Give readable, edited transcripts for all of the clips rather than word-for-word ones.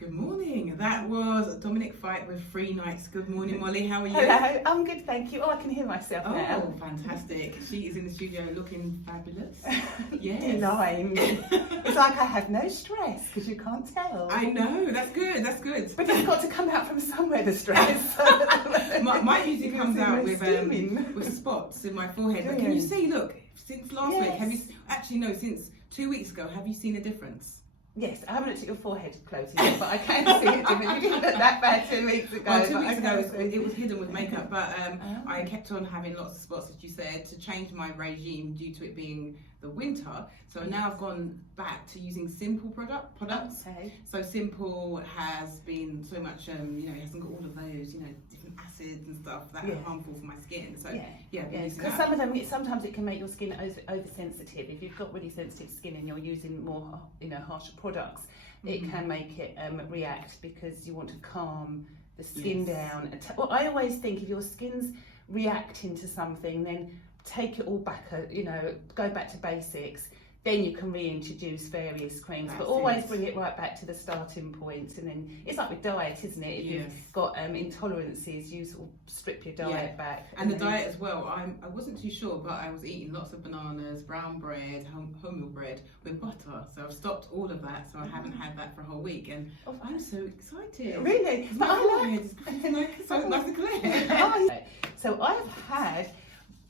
Good morning. That was Dominic Fight with 3 Nights. Good morning, Molly. How are you? Hello, I'm good, thank you. Oh, I can hear myself now. Oh, fantastic. She is in the studio looking fabulous. Yes. Lying. It's like I have no stress because you can't tell. I know. That's good. That's good. But it's got to come out from somewhere, the stress. Mine usually comes out with spots in my forehead. But can you see, look, since last week, have you, actually no, since 2 weeks ago, have you seen a difference? Yes, I haven't looked at your forehead closely yet, but I can see it different. You didn't look that bad 2 weeks ago. Well, 2 weeks ago it was hidden with makeup, but I kept on having lots of spots, as you said, to change my regime due to it being the winter. So now I've gone back to using simple products. Okay. So simple has been so much, it hasn't got all of those, different acids and stuff that are harmful for my skin. So because some of them, sometimes it can make your skin oversensitive. If you've got really sensitive skin and you're using more, harsher products, it can make it react because you want to calm the skin down. Well, I always think if your skin's reacting to something, then take it all back, go back to basics, then you can reintroduce various creams. But always bring it right back to the starting point. And then it's like with diet, isn't it? If you've got intolerances, you sort of strip your diet back. And the diet as well, I wasn't too sure, but I was eating lots of bananas, brown bread, wholemeal bread with butter. So I've stopped all of that, so I haven't had that for a whole week. And I'm so excited. Really? My forehead is so nice and clear. So I've had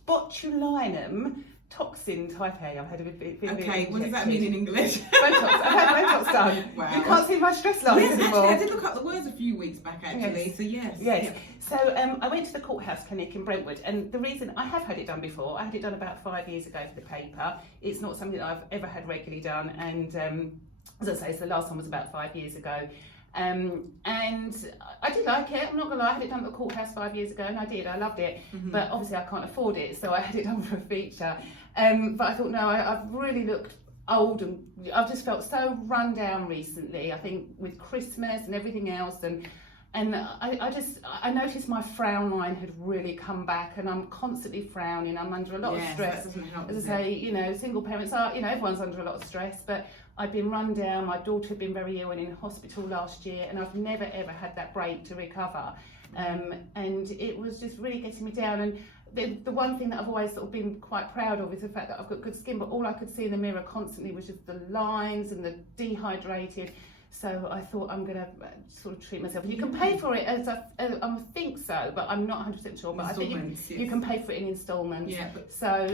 botulinum toxin type A. I've had a bit. Okay, what does that mean in English? Botox. I've had Botox done. Wow. You can't see my stress lines anymore. Actually, I did look up the words a few weeks back, actually. Yes. So yes. Yes. So I went to the courthouse clinic in Brentwood, and the reason I have had it done before, I had it done about 5 years ago for the paper. It's not something that I've ever had regularly done, and as I say, so the last one was about 5 years ago. And I did like it, I'm not gonna lie, I had it done at the courthouse 5 years ago, and I loved it, but obviously I can't afford it, so I had it done for a feature. But I thought, no, I've really looked old, and I've just felt so run down recently, I think with Christmas and everything else, and I noticed my frown line had really come back, and I'm constantly frowning. I'm under a lot of stress. That doesn't help, as I say, single parents are, everyone's under a lot of stress, but I've been run down. My daughter had been very ill and in hospital last year, and I've never ever had that break to recover. And it was just really getting me down. And the one thing that I've always sort of been quite proud of is the fact that I've got good skin, but all I could see in the mirror constantly was just the lines and the dehydrated. So I thought I'm going to sort of treat myself. You can pay for it I think so, but I'm not 100% sure. But I think you can pay for it in instalments. Yeah, but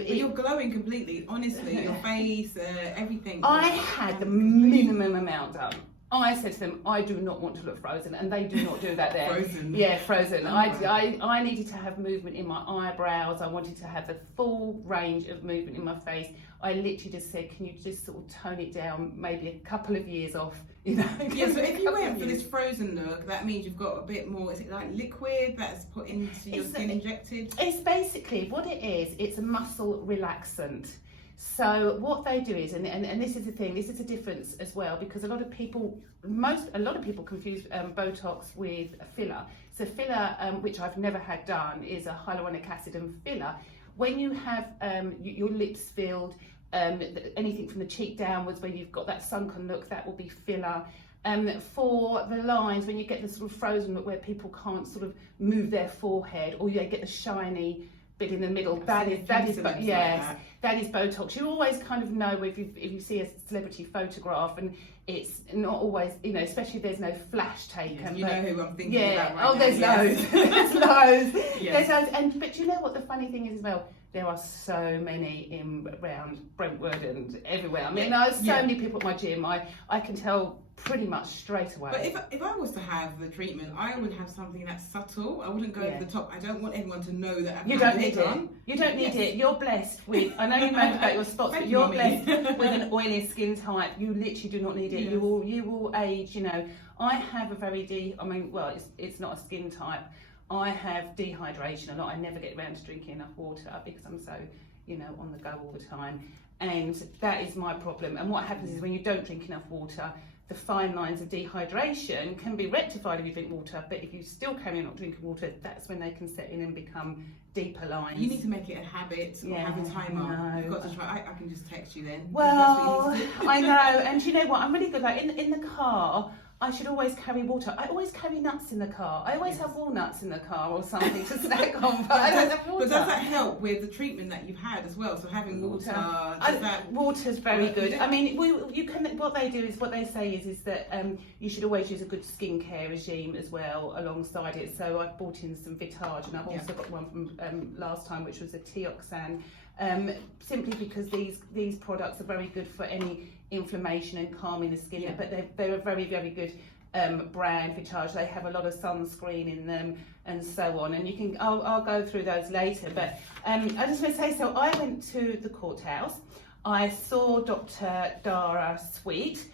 you're glowing completely, honestly. Your face, everything. I had the minimum amount done. I said to them, I do not want to look frozen, and they do not do that there. Frozen? Yeah, frozen. I needed to have movement in my eyebrows. I wanted to have the full range of movement in my face. I literally just said, can you just sort of tone it down, maybe a couple of years off, Yeah, so if you went for this frozen look, that means you've got a bit more, is it like liquid that's put into your skin, injected? It's basically, what it is, it's a muscle relaxant. So what they do is, and this is the thing, this is a difference as well, because a lot of people confuse Botox with a filler. So filler, which I've never had done, is a hyaluronic acid and filler. When you have your lips filled, anything from the cheek downwards where you've got that sunken look, that will be filler. For the lines, when you get the sort of frozen look where people can't sort of move their forehead, or they get the shiny bit in the middle, that is Botox. You always kind of know if you see a celebrity photograph, and it's not always, especially if there's no flash taken. You know who I'm thinking about right now. There's loads. There's loads. Yes. There's loads. But you know what the funny thing is as well? There are so many around Brentwood and everywhere. I mean, there's so many people at my gym. I can tell pretty much straight away. But if I was to have the treatment, I would have something that's subtle. I wouldn't go over the top. I don't want everyone to know that I've had it done. You don't need it. You're blessed with, I know you moaned about your spots, but you're blessed with an oily skin type. You literally do not need it. You will age, I have a very it's not a skin type. I have dehydration a lot. I never get around to drinking enough water because I'm so, on the go all the time. And that is my problem. And what happens is when you don't drink enough water, the fine lines of dehydration can be rectified if you drink water, but if you still carry on not drinking water, that's when they can set in and become deeper lines. You need to make it a habit or have a timer. You've got to try. I can just text you then. Well, I know, and you know what? I'm really good. Like in the car, I should always carry water. I always carry nuts in the car. I always have walnuts in the car or something to snack on, but I don't have water. But does that help with the treatment that you've had as well? So having water, water's very good. I mean, you can. What they do is, what they say is that you should always use a good skincare regime as well alongside it. So I've bought in some Vitage, and I've also got one from last time, which was a Teoxan. Simply because these products are very good for any inflammation and calming the skin, but they're a very, very good brand, Vitage. They have a lot of sunscreen in them and so on, and you can I'll go through those later, but I just want to say, so I went to the courthouse, I saw Dr. Dara Sweet,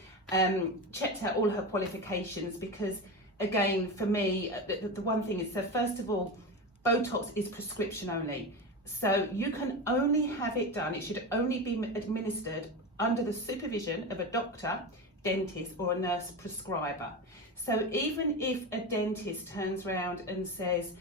checked out all her qualifications, because again, for me, the one thing is, so first of all, Botox is prescription only. So you can only have it done, it should only be administered under the supervision of a doctor, dentist or a nurse prescriber. So even if a dentist turns around and says,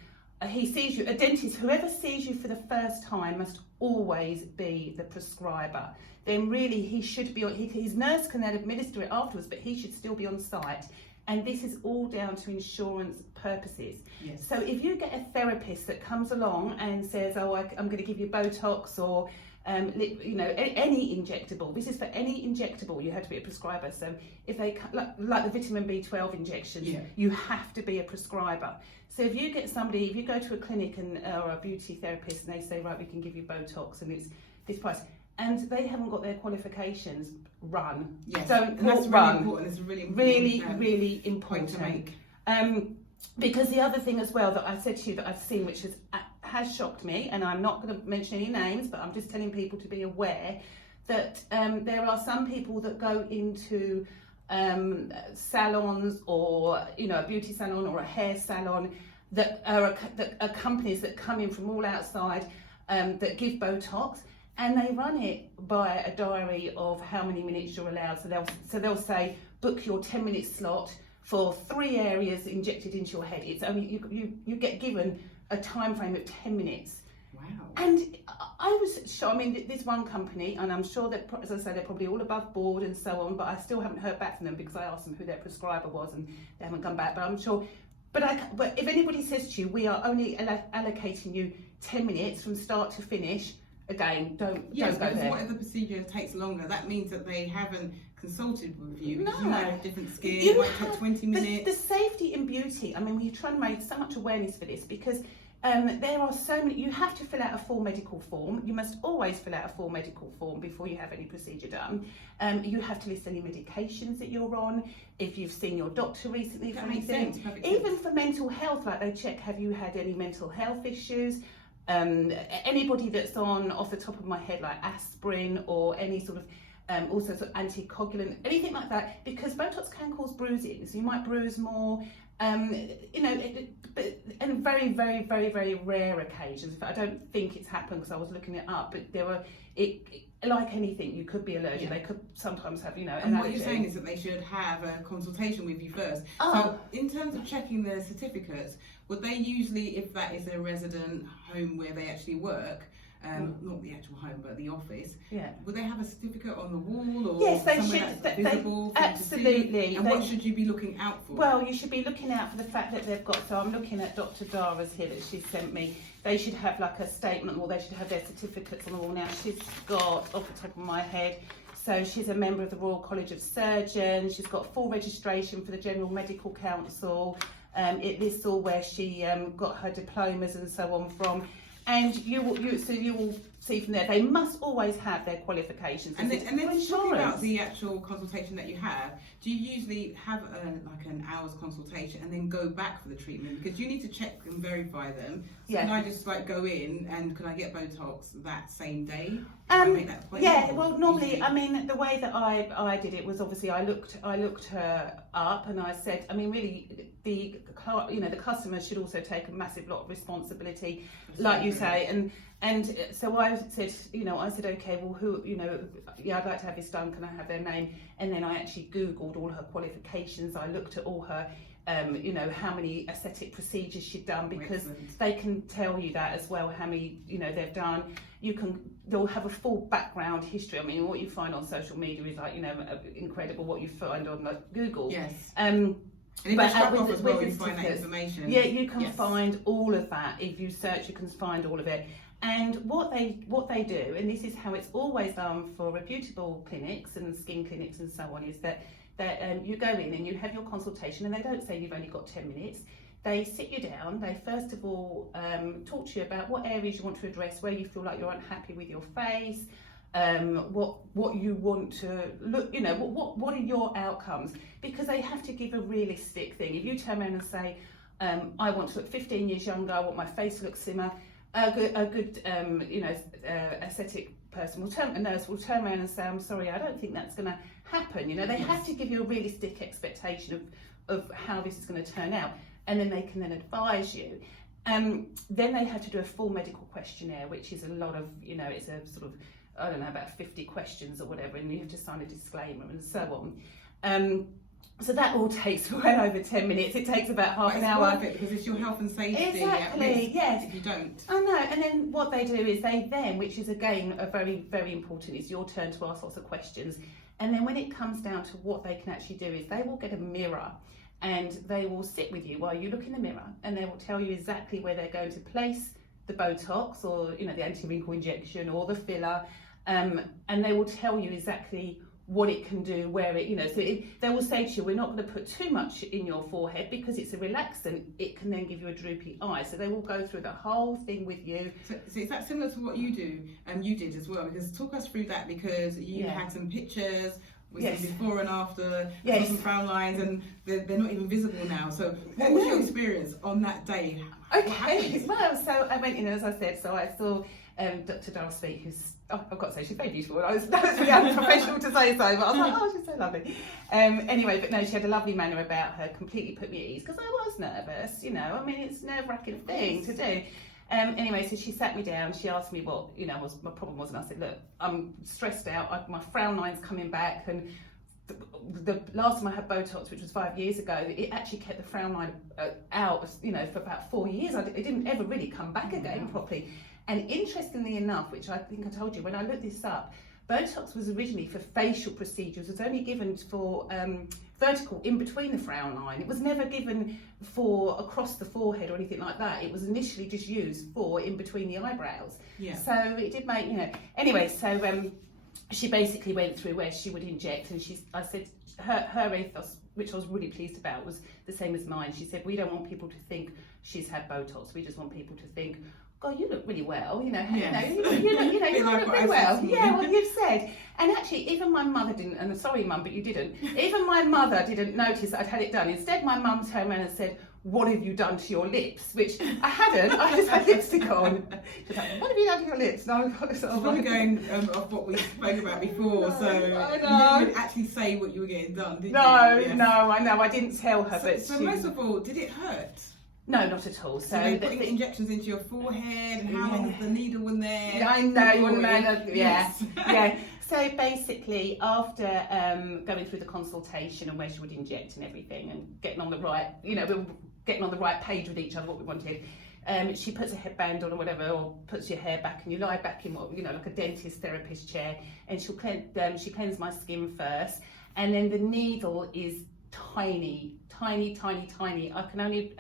he sees you, a dentist, whoever sees you for the first time must always be the prescriber. Then really he should be, his nurse can then administer it afterwards, but he should still be on site. And this is all down to insurance purposes. Yes. So if you get a therapist that comes along and says, oh, I'm going to give you Botox or any injectable. This is for any injectable. You have to be a prescriber. So if they like the vitamin B12 injections, you have to be a prescriber. So if you get somebody, if you go to a clinic or a beauty therapist and they say, right, we can give you Botox and it's this price, and they haven't got their qualifications, run. Yes. Don't and that's run. Really important. It's a really important important. point to make. Because the other thing as well that I said to you that I've seen, which has shocked me, and I'm not going to mention any names, but I'm just telling people to be aware that there are some people that go into salons, or a beauty salon or a hair salon, that are companies that come in from all outside that give Botox, and they run it by a diary of how many minutes you're allowed. So they'll say, book your 10-minute slot for 3 areas injected into your head. It's only you get given a time frame of 10 minutes. Wow. And I was sure, I mean, this one company, and I'm sure that, as I say, they're probably all above board and so on, but I still haven't heard back from them because I asked them who their prescriber was and they haven't come back, but I'm sure. But if anybody says to you, we are only allocating you 10 minutes from start to finish, again, don't go there. Because what if the procedure takes longer? That means that they haven't consulted with you. No. You might have different skin, it might take 20 minutes. The safety in beauty, I mean, we're trying to make so much awareness for this, because there are so many. You have to fill out a full medical form. You must always fill out a full medical form before you have any procedure done. You have to list any medications that you're on, if you've seen your doctor recently for anything. Even for mental health, like they check, have you had any mental health issues? Anybody that's on, off the top of my head, like aspirin or any sort of also sort of anticoagulant, anything like that, because Botox can cause bruising, so you might bruise more. And very, very, very, very rare occasions. But I don't think it's happened because I was looking it up. But there were, like anything, you could be allergic. They could sometimes have, And what you're saying is that they should have a consultation with you first. So in terms of checking their certificates, would they usually, if that is a resident home where they actually work, not the actual home but the office, would they have a certificate on the wall, or yes, they somewhere should, that's visible? Absolutely. And what should you be looking out for? Well, you should be looking out for the fact that they've got, so I'm looking at Dr. Dara's here that she sent me, they should have like a statement, or they should have their certificates on the wall. Now she's got, off the top of my head, so she's a member of the Royal College of Surgeons, she's got full registration for the General Medical Council, it lists all where she got her diplomas and so on from. And you will see from there, they must always have their qualifications. And then talking about the actual consultation that you have, do you usually have like an hour's consultation and then go back for the treatment? Because you need to check and verify them. So can I just like go in and can I get Botox that same day? Well, normally, I mean, the way that I did it was, obviously I looked her up and I said, I mean, really, the customers should also take a massive lot of responsibility, like you say, and so I said, okay, well, who, I'd like to have this done, can I have their name? And then I actually Googled all her qualifications, I looked at all her you know, how many aesthetic procedures she'd done, because Excellent. they can tell you that as well, how many, you know, they've done. They'll have a full background history. I mean, what you find on social media is like, you know, incredible what you find on like Google. Yes. And if but you strap off with as well, the you find that certificates, information. yeah, you can Yes. find all of that. If you search, you can find all of it. And what they do, and this is how it's always done for reputable clinics and skin clinics and so on, is that you go in and you have your consultation, and they don't say you've only got 10 minutes. They sit you down. They first of all talk to you about what areas you want to address, where you feel like you're unhappy with your face, what you want to look, you know, what are your outcomes, because they have to give a realistic thing. If you turn around and say, I want to look 15 years younger, I want my face to look slimmer, a good you know, aesthetic person a nurse will turn around and say, I'm sorry, I don't think that's going to happen. You know, they have to give you a realistic expectation of how this is going to turn out, and then they can then advise you. Then they have to do a full medical questionnaire, which is a lot of, you know, it's a sort of, I don't know, about 50 questions or whatever, and you have to sign a disclaimer and so on. So that all takes well over 10 minutes. It takes about half an hour. Worth it, because it's your health and safety. Exactly, yes. If you don't. I know, and then what they do is they then, which is again a very, very important, is your turn to ask lots of questions. And then when it comes down to what they can actually do is they will get a mirror, and they will sit with you while you look in the mirror, and they will tell you exactly where they're going to place the Botox, or, you know, the anti-wrinkle injection or the filler, and they will tell you exactly what it can do, where it, you know, so they will say to you, we're not going to put too much in your forehead because it's a relaxant, it can then give you a droopy eye. So they will go through the whole thing with you. So is that similar to what you do, and you did as well? Because talk us through that, because you had some pictures, we see before and after, some frown lines, and they're not even visible now. So what was your experience on that day? Okay, well, so I went in, as I said, so I saw Dr. Darcy, who's, I've got to say, she's very beautiful. That was really unprofessional to say so, but I was like, oh, she's so lovely. Anyway, but no, she had a lovely manner about her, completely put me at ease, because I was nervous, you know, I mean, it's a nerve-wracking thing to do. Anyway, so she sat me down, she asked me what, you know, my problem was, and I said, look, I'm stressed out, my frown line's coming back, and the last time I had Botox, which was 5 years ago, it actually kept the frown line out, you know, for about 4 years. It didn't ever really come back again properly. And interestingly enough, which I think I told you, when I looked this up, Botox was originally for facial procedures. It was only given for vertical in between the frown line. It was never given for across the forehead or anything like that. It was initially just used for in between the eyebrows. Yeah. So it did make, you know. Anyway, so she basically went through where she would inject, and I said her ethos, which I was really pleased about, was the same as mine. She said, we don't want people to think she's had Botox. We just want people to think, God, you look really well, you know, yes. you look really well. Yeah, what you've said. And actually, even my mother didn't, and sorry, Mum, but you didn't, even my mother didn't notice that I'd had it done. Instead, my mum turned around and said, what have you done to your lips? Which I hadn't, I just had lipstick on. She was like, what have you done to your lips? And I was sort of probably going off what we spoke about before, no, so I you know. didn't actually say what you were getting done, did you? No, Yes. no, I know, I didn't tell her. So most of all, did it hurt? No, not at all. So they putting injections into your forehead, and how long was the needle in there? Yeah, I know, you want to know. Yes. Yeah. So basically, after going through the consultation and where she would inject and everything, and getting on the right, you know, we were getting on the right page with each other, what we wanted. She puts a headband on or whatever, or puts your hair back, and you lie back in what, you know, like a dentist therapist chair, and she cleans my skin first, and then the needle is tiny. I can only,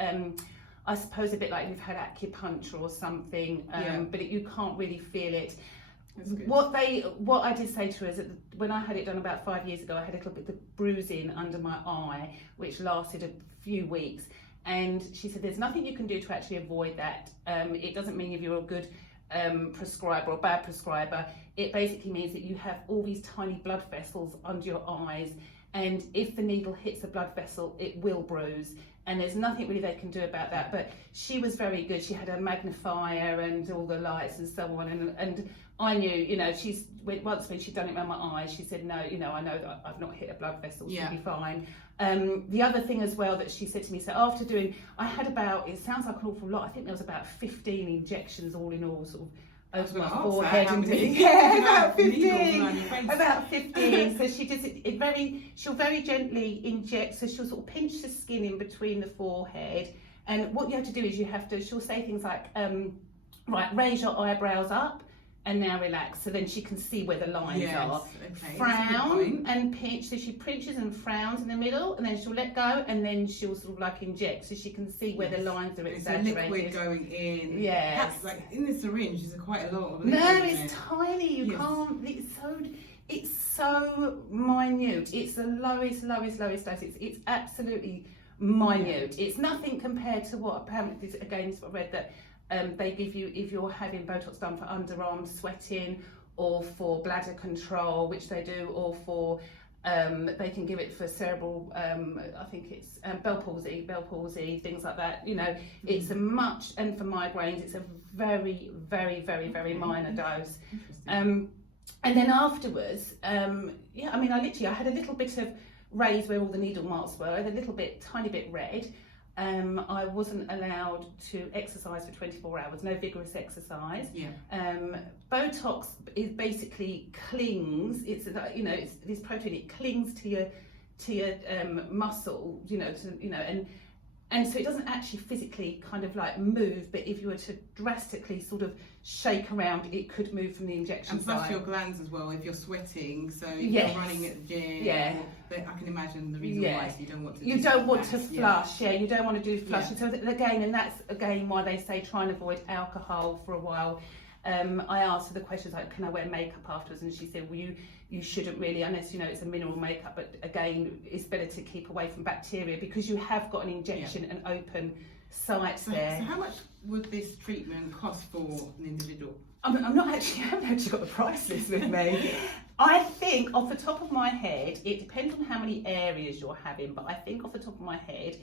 I suppose a bit like you've had acupuncture or something, but you can't really feel it. What I did say to her is that when I had it done about 5 years ago, I had a little bit of bruising under my eye, which lasted a few weeks. And she said, there's nothing you can do to actually avoid that. It doesn't mean if you're a good prescriber or bad prescriber. It basically means that you have all these tiny blood vessels under your eyes. And if the needle hits a blood vessel, it will bruise. And there's nothing really they can do about that. But she was very good. She had a magnifier and all the lights and so on. And I knew, you know, once when she'd done it around my eyes, she said, no, you know, I know that I've not hit a blood vessel, she'll be fine. The other thing as well that she said to me, so after doing, I had about, it sounds like an awful lot, I think there was about 15 injections all in all, sort of over my Well, forehead how and many- yeah, about needles 15. around your face? About 15. So she does it, she'll very gently inject, so she'll sort of pinch the skin in between the forehead. And what you have to do is she'll say things like, right, raise your eyebrows up and now relax. So then she can see where the lines are. Okay. Frown and pinch. So she pinches and frowns in the middle, and then she'll let go, and then she'll sort of like inject, so she can see where the lines are exaggerated. It's a liquid going in. Yes. That's like in the syringe is quite a lot of No, liquid in it's it. tiny. You Yes. can't. It's so minute. It's the lowest dose. It's absolutely minute. It's nothing compared to what apparently again is what I read that they give you if you're having Botox done for underarm sweating or for bladder control, which they do, or for they can give it for cerebral, I think it's Bell palsy, things like that. You know, it's a much, and for migraines, it's a very, very, very, very minor dose. And then afterwards, yeah, I mean, I had a little bit of raised where all the needle marks were, a little bit, tiny bit red. I wasn't allowed to exercise for 24 hours, no vigorous exercise. Yeah. Botox is basically clings. It's this protein. It clings to your muscle. And so it doesn't actually physically kind of like move, but if you were to drastically sort of shake around, it could move from the injection And plus site. your glands as well, if you're sweating, so if Yes. you're running at the gym, Yeah. I can imagine the reason why, so you don't want to You do don't want that. to flush, you don't want to do flush. Yeah. So again, and that's again why they say try and avoid alcohol for a while. I asked her the questions like, can I wear makeup afterwards? And she said, well, you shouldn't really, unless it's a mineral makeup, but again, it's better to keep away from bacteria because you have got an injection and open sites there. So how much would this treatment cost for an individual? I haven't actually got the price list with me. I think off the top of my head, it depends on how many areas you're having, but I think off the top of my head,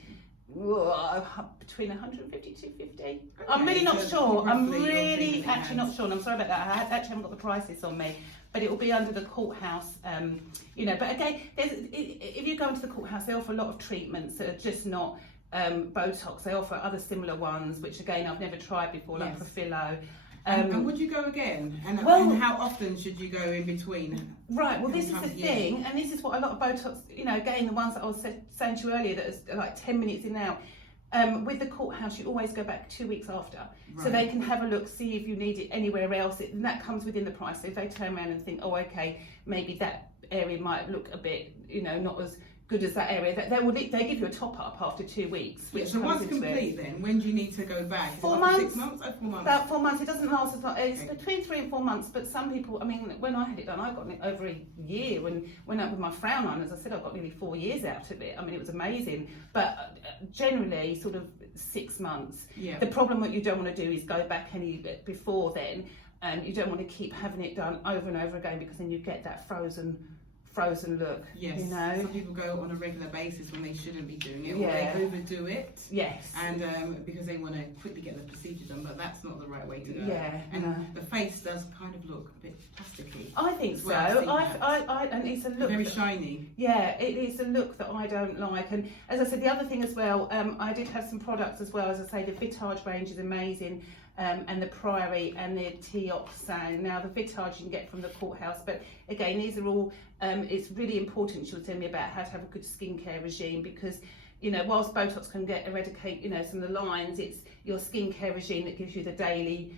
between 150 to 250. Okay, I'm really not sure. I'm really actually not sure, and I'm sorry about that. I actually haven't got the price list on me, but it will be under the courthouse. But again, if you go into the courthouse, they offer a lot of treatments that are just not Botox. They offer other similar ones, which again I've never tried before, like Profilo. And would you go again? And how often should you go in between? Right, well, this is the thing, and this is what a lot of Botox, again, the ones that I was saying to you earlier, that is like 10 minutes in now. With the courthouse, you always go back 2 weeks after. Right. So they can have a look, see if you need it anywhere else, and that comes within the price. So if they turn around and think, oh, okay, maybe that area might look a bit, not as good as that area, they give you a top up after 2 weeks. So once complete, then when do you need to go back? 4 months. 6 months? 4 months. About 4 months. It doesn't last as long. It's between 3 and 4 months. But some people, I mean, when I had it done, I got it over a year. When went up with my frown on, as I said, I got nearly 4 years out of it. I mean, it was amazing. But generally, sort of 6 months. Yeah. The problem what you don't want to do is go back any bit before then. You don't want to keep having it done over and over again because then you get that frozen look. Yes. Some people go on a regular basis when they shouldn't be doing it, or they overdo it. Yes. And because they want to quickly get the procedure done, but that's not the right way to go. Yeah. And the face does kind of look a bit plasticky. I think so. And it's a look very shiny. Yeah, it is a look that I don't like. And as I said, the other thing as well, I did have some products as well. As I say, the Vitage range is amazing. And the Priory and the Tioxane. Now the Vitage you can get from the courthouse, but again these are all, it's really important she'll tell me about how to have a good skincare regime because, whilst Botox can eradicate, some of the lines, it's your skincare regime that gives you the daily,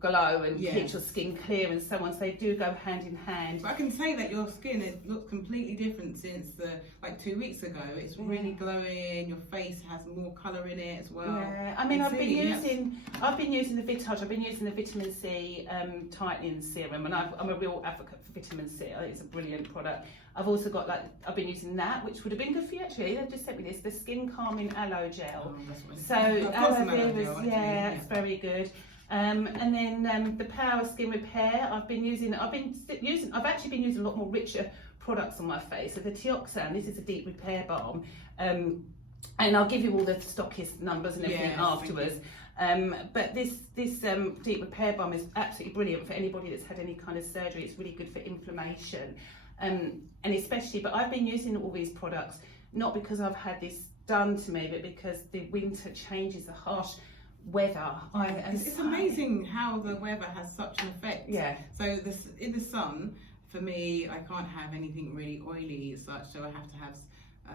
glow and keeps your skin clear and so on. So they do go hand in hand. But I can say that your skin has looked completely different since 2 weeks ago. It's really glowing. Your face has more colour in it as well. Yeah, I mean, I've been using the Vitage. I've been using the vitamin C tightening serum, and I'm a real advocate for vitamin C. I think it's a brilliant product. I've also got I've been using that, which would have been good for you actually. They've just sent me this, the Skin Calming Aloe Gel. So aloe vera it's very good. And then the Power Skin Repair. I've actually been using a lot more richer products on my face. So the Tioxane, this is a deep repair balm, and I'll give you all the stockist numbers and everything afterwards. But this deep repair balm is absolutely brilliant for anybody that's had any kind of surgery. It's really good for inflammation, and especially. But I've been using all these products not because I've had this done to me, but because the winter changes, the harsh weather. It's amazing how the weather has such an effect. Yeah. So in the sun, for me, I can't have anything really oily as such, so I have to have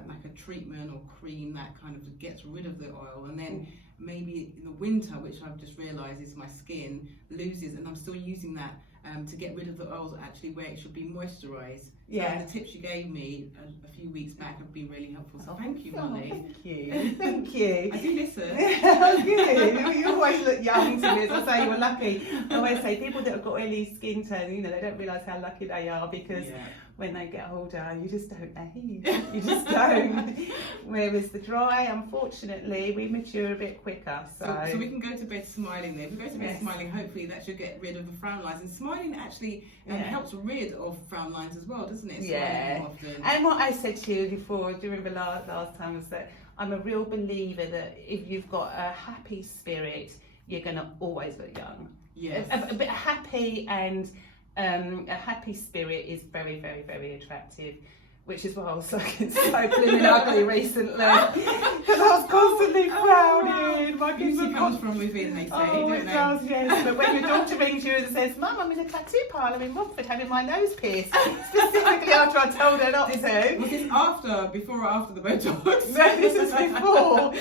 like a treatment or cream that kind of gets rid of the oil, and then maybe in the winter, which I've just realised is my skin loses, and I'm still using that to get rid of the oils actually where it should be moisturised. Yeah. So the tips you gave me a few weeks back have been really helpful. So thank you, Molly. Thank you. Thank you. I do listen. Good. You always look young to me. As I say, you're lucky. I always say people that have got oily skin tone, they don't realise how lucky they are, because when they get older, you just don't age. You just don't. Whereas the dry, unfortunately, we mature a bit quicker. So we can go to bed smiling then. If we go to bed smiling, hopefully that should get rid of the frown lines. And smiling actually helps rid of frown lines as well, doesn't it? Smiling more often. And what I said to you before, do you remember last time, was that I'm a real believer that if you've got a happy spirit, you're going to always look young. Yes. A bit happy, and a happy spirit is very, very, very attractive, which is why I was looking so blooming ugly recently, because I was constantly frowning. My kids Beauty comes from within, they say, don't it they? does, yes. But when your daughter rings you and says, "Mum, I'm in a tattoo parlour in Romford having my nose pierced," specifically after I told her not to. Was this before or after the Botox? No, this is before.